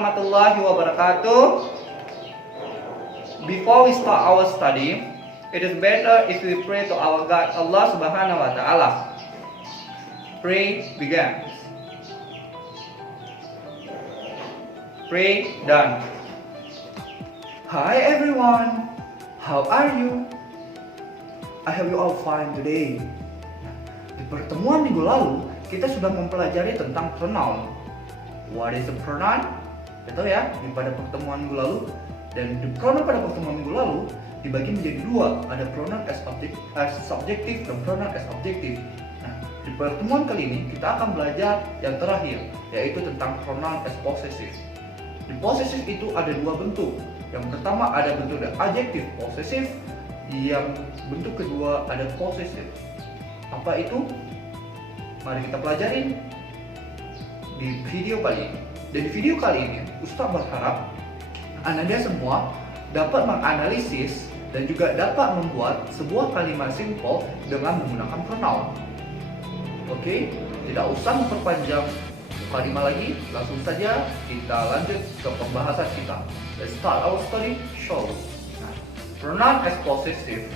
warahmatullahi wabarakatuh. Before we start our study, it is better if we pray to our God, Allah Subhanahu wa Ta'ala. Pray began. Pray done. Hi everyone, how are you? I hope you all fine today. Di pertemuan minggu lalu, kita sudah mempelajari tentang pronoun. What is a pronoun? Betul ya, pada pertemuan minggu lalu. Dan the pronoun pada pertemuan minggu lalu dibagi menjadi dua. Ada pronoun as subjective dan pronoun as objective. Nah, di pertemuan kali ini kita akan belajar yang terakhir, yaitu tentang pronoun as possessive. Di possessive itu ada dua bentuk. Yang pertama ada bentuk adjective possessive, yang bentuk kedua ada possessive. Apa itu? Mari kita pelajari di video kali ini. Dan di video kali ini, Ustaz berharap Anda semua dapat menganalisis dan juga dapat membuat sebuah kalimat simple dengan menggunakan pronoun. Oke, tidak usah memperpanjang kalimat lagi, langsung saja kita lanjut ke pembahasan kita. Let's start our study show. Nah, pronoun as possessive.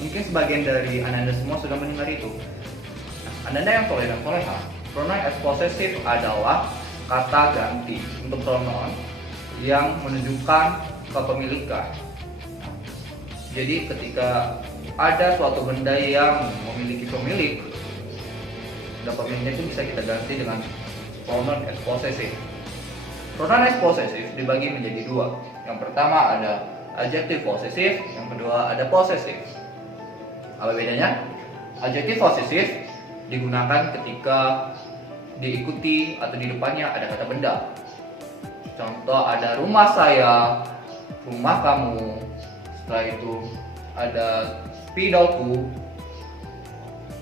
Mungkin sebagian dari Anda semua sudah mendengar itu. Anda yang soleh dan soleha, pronoun as possessive adalah kata ganti untuk pronoun yang menunjukkan kepemilikan. Jadi ketika ada suatu benda yang memiliki pemilik, dan pemiliknya itu bisa kita ganti dengan pronoun as possessive. Pronoun as possessive dibagi menjadi dua. Yang pertama ada adjective possessive, yang kedua ada possessive. Apa bedanya? Adjective possessive digunakan ketika diikuti atau di depannya ada kata benda. Contoh ada rumah saya, rumah kamu, setelah itu ada spidolku,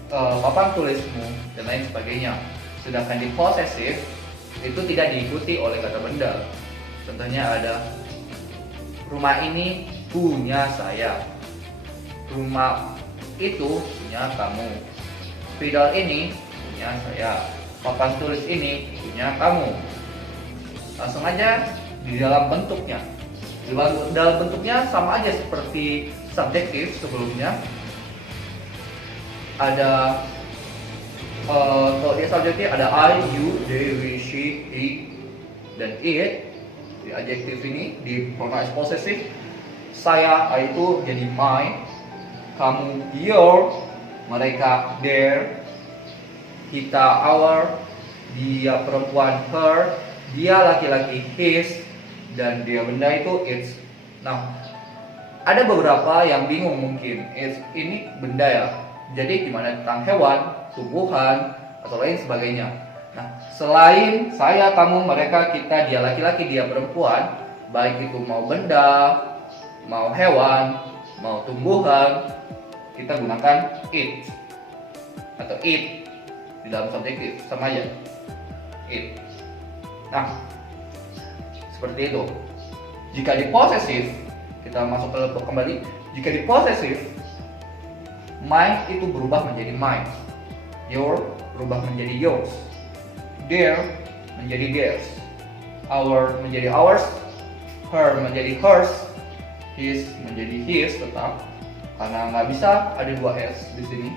papan tulismu, dan lain sebagainya. Sedangkan di possessive itu tidak diikuti oleh kata benda. Contohnya ada rumah ini punya saya, rumah itu punya kamu, spidol ini punya saya, papan tulis ini punya kamu. Langsung aja di dalam bentuknya. Dalam bentuknya sama aja seperti subjektif sebelumnya. Ada kalau dia subjektif ada I, you, they, we, she, he, dan it. Di adjektif ini di pronoun as possessive, saya itu jadi my, kamu your, mereka their, kita our, dia perempuan her, dia laki-laki his, dan dia benda itu its. Nah, ada beberapa yang bingung mungkin, its ini benda ya, jadi gimana tentang hewan, tumbuhan, atau lain sebagainya. Nah, selain saya, kamu, mereka, kita, dia laki-laki, dia perempuan, baik itu mau benda, mau hewan, mau tumbuhan, kita gunakan it atau it di dalam subjektif, sama aja it. Nah, seperti itu. Jika di possessive, kita masuk ke kembali. Jika di possessive, mine itu berubah menjadi mine, your berubah menjadi yours, their menjadi theirs, our menjadi ours, her menjadi hers, his menjadi his tetap, karena nggak bisa ada dua s di sini.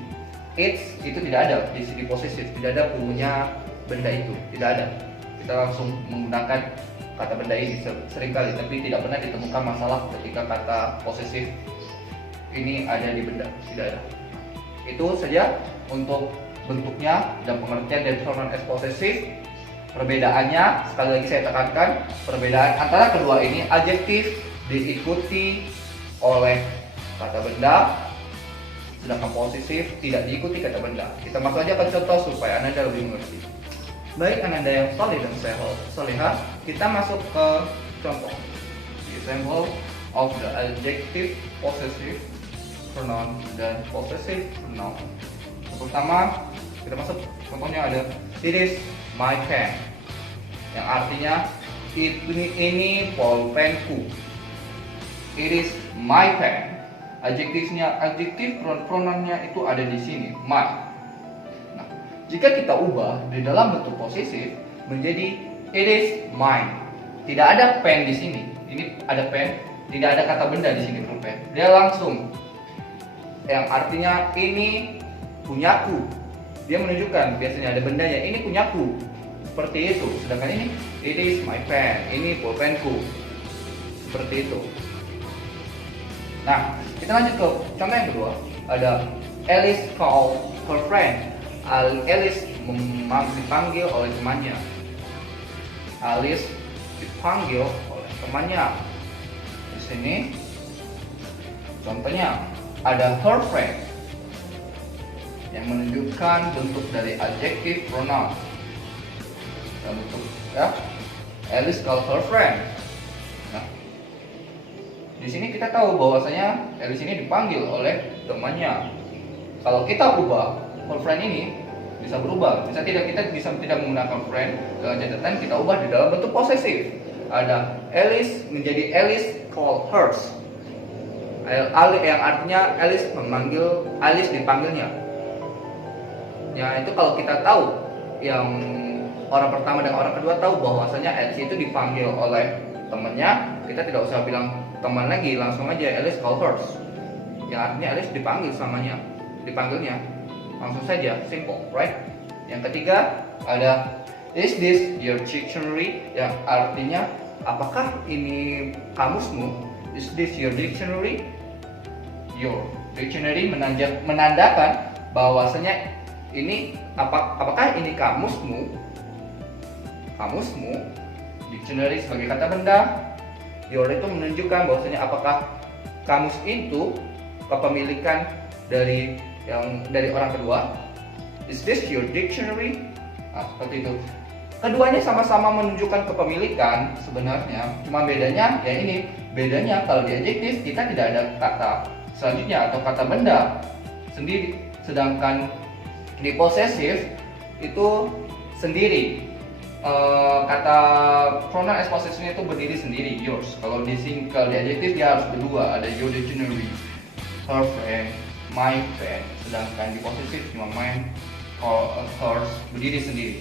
Its itu tidak ada di sini possessive, tidak ada punya benda itu, tidak ada. Kita langsung menggunakan kata benda ini seringkali, tapi tidak pernah ditemukan masalah ketika kata possessive ini ada di benda, tidak ada. Itu saja untuk bentuknya dan pengertian dari pronoun as possessive. Perbedaannya, sekali lagi saya tekankan, perbedaan antara kedua ini, adjektif diikuti oleh kata benda, sedangkan possessive tidak diikuti kata benda. Kita masuk aja ke contoh supaya Anda lebih mengerti. Baik Anda yang soleh dan soleha, kita masuk ke contoh. Example of the adjective possessive pronoun dan possessive pronoun. Yang pertama, kita masuk contohnya ada it is my pen, yang artinya ini pulpenku. It is my pen. Adjektif pronounnya itu ada di sini, my. Nah, jika kita ubah di dalam bentuk posesif menjadi it is mine, tidak ada pen di sini. Ini ada pen, tidak ada kata benda di sini pulpen. Dia langsung yang artinya ini punyaku. Dia menunjukkan biasanya ada bendanya, ini punyaku. Seperti itu. Sedangkan ini it is my pen, ini pulpenku. Seperti itu. Nah, kita lanjut ke contoh yang kedua. Ada Alice called her friend. Alice dipanggil oleh temannya. Alice dipanggil oleh temannya. Di sini contohnya ada her friend yang menunjukkan bentuk dari adjective pronoun. Dan bentuk ya, Alice called her friend. Nah, di sini kita tahu bahwasanya Alice ini dipanggil oleh temannya. Kalau kita ubah her friend ini bisa berubah. Kita bisa tidak menggunakan friend. Dengan catatan kita ubah di dalam bentuk posesif. Ada Alice menjadi Alice called hers. Yang artinya Alice dipanggilnya. Ya itu kalau kita tahu yang orang pertama dan orang kedua tahu bahwasanya Alice itu dipanggil oleh temannya, kita tidak usah bilang teman lagi, langsung aja Alice called hers. Yang artinya Alice dipanggilnya. Langsung saja, simple, right? Yang ketiga ada is this your dictionary? Yang artinya apakah ini kamusmu? Is this your dictionary? Your dictionary menandakan bahwasanya ini apakah ini kamusmu? Kamusmu, dictionary sebagai kata benda. Your itu menunjukkan bahwasanya apakah kamus itu kepemilikan dari orang kedua. Is this your dictionary? Nah, seperti itu. Keduanya sama-sama menunjukkan kepemilikan sebenarnya. Cuma bedanya ya ini. Bedanya kalau di adjektif kita tidak ada kata selanjutnya atau kata benda sendiri. Sedangkan di possessive itu sendiri. Kata pronoun as possessive itu berdiri sendiri, yours. Kalau di adjektif dia harus berdua, ada your dictionary, her friend, my friend. Sedangkan di possessive cuma mine, hers, berdiri sendiri.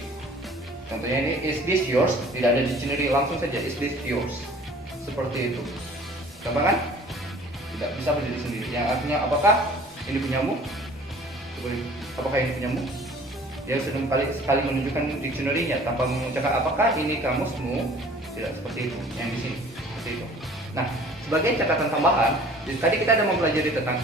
Contohnya ini, is this yours? Tidak ada dictionary, langsung saja is this yours. Seperti itu. Gampang kan? Tidak bisa berdiri sendiri. Yang artinya apakah ini punyamu? Apakah ini punyamu? Dia sudah sekali menunjukkan dictionary-nya tanpa mengucapkan apakah ini kamusmu. Tidak seperti itu. Yang di sini seperti itu. Nah, sebagai catatan tambahan, tadi kita ada mempelajari tentang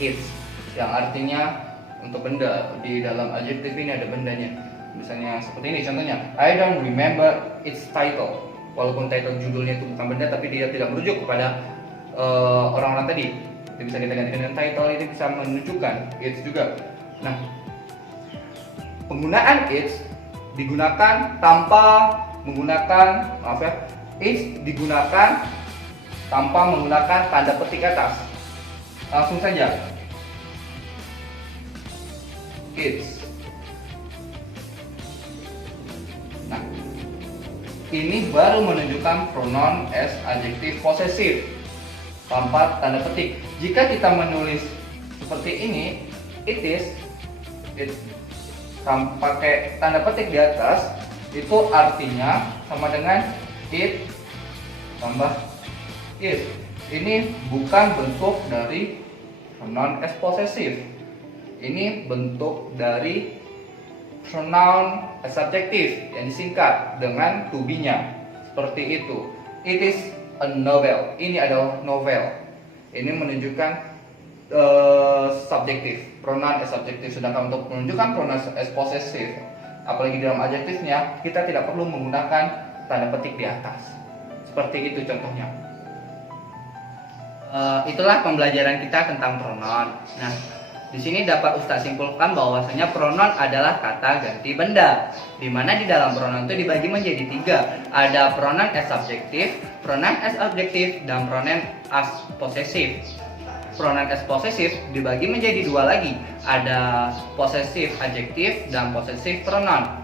its yang artinya untuk benda. Di dalam adjektif ini ada bendanya. Misalnya seperti ini contohnya, I don't remember its title. Walaupun title judulnya itu bukan benda, tapi dia tidak merujuk kepada orang-orang tadi. Itu bisa kita ganti dengan title, ini bisa menunjukkan its juga. Nah, penggunaan its digunakan tanpa menggunakan, its digunakan tanpa menggunakan tanda petik atas. Langsung saja, its. Nah, ini baru menunjukkan pronoun as adjective possessive tanpa tanda petik. Jika kita menulis seperti ini, it is, pakai tanda petik di atas, itu artinya sama dengan it tambah is. Ini bukan bentuk dari pronoun as possessive. Ini bentuk dari pronoun as subjective yang disingkat dengan to be-nya. Seperti itu. It is a novel. Ini adalah novel. Ini menunjukkan subjektif, pronoun as subjective. Sedangkan untuk menunjukkan pronoun as possessive, apalagi dalam adjektifnya, kita tidak perlu menggunakan tanda petik di atas. Seperti itu contohnya. Itulah pembelajaran kita tentang pronoun. Nah, di sini dapat Ustaz simpulkan bahwasanya pronoun adalah kata ganti benda, di mana di dalam pronoun itu dibagi menjadi 3. Ada pronoun as subjective, pronoun as objective, dan pronoun as possessive. Pronoun as possessive dibagi menjadi 2 lagi. Ada possessive adjective dan possessive pronoun.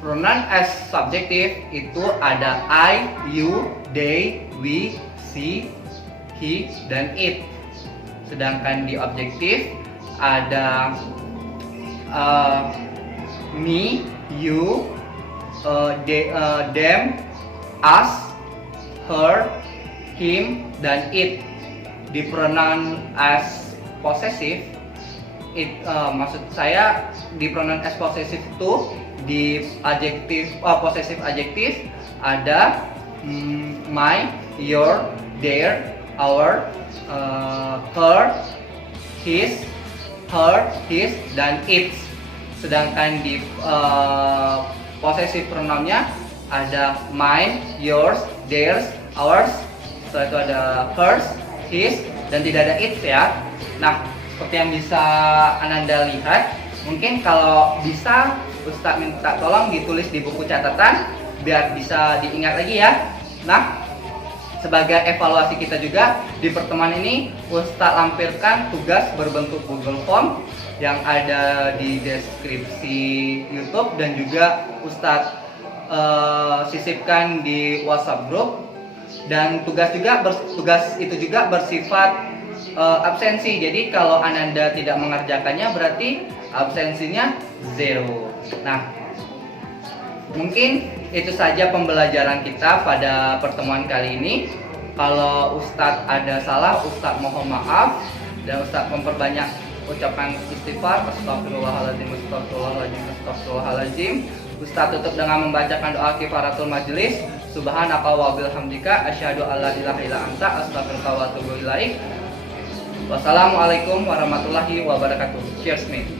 Pronoun as subjective itu ada I, you, they, we, she, he, dan it. Sedangkan di objektif ada me, you, them, us, her, him, dan it. Di pronoun as possessive, maksud saya di pronoun as possessive itu di adjektif possessive adjektif ada my, your, their, our, her, his, her, his, dan its. Sedangkan di possessive pronounnya ada mine, yours, theirs, ours. Setelah itu ada hers, his, dan tidak ada its ya. Nah, seperti yang bisa Ananda lihat, mungkin kalau bisa Ustadz minta tolong ditulis di buku catatan biar bisa diingat lagi ya. Nah, sebagai evaluasi kita juga di pertemuan ini Ustadz lampirkan tugas berbentuk Google Form yang ada di deskripsi YouTube dan juga Ustadz sisipkan di WhatsApp group. Dan tugas itu juga bersifat absensi. Jadi kalau Ananda tidak mengerjakannya berarti absensinya 0. Nah, mungkin itu saja pembelajaran kita pada pertemuan kali ini. Kalau Ustadz ada salah, Ustadz mohon maaf, dan Ustadz memperbanyak ucapan istighfar. Astagfirullahaladzim, astagfirullahaladzim, astagfirullahaladzim. Ustadz tutup dengan membacakan doa kifaratul majelis. Subhanaka wa bihamdika asyhadu alla ilaha illa anta astaghfiruka wa atubu ilaik. Wassalamualaikum warahmatullahi wabarakatuh. Cheers, mate.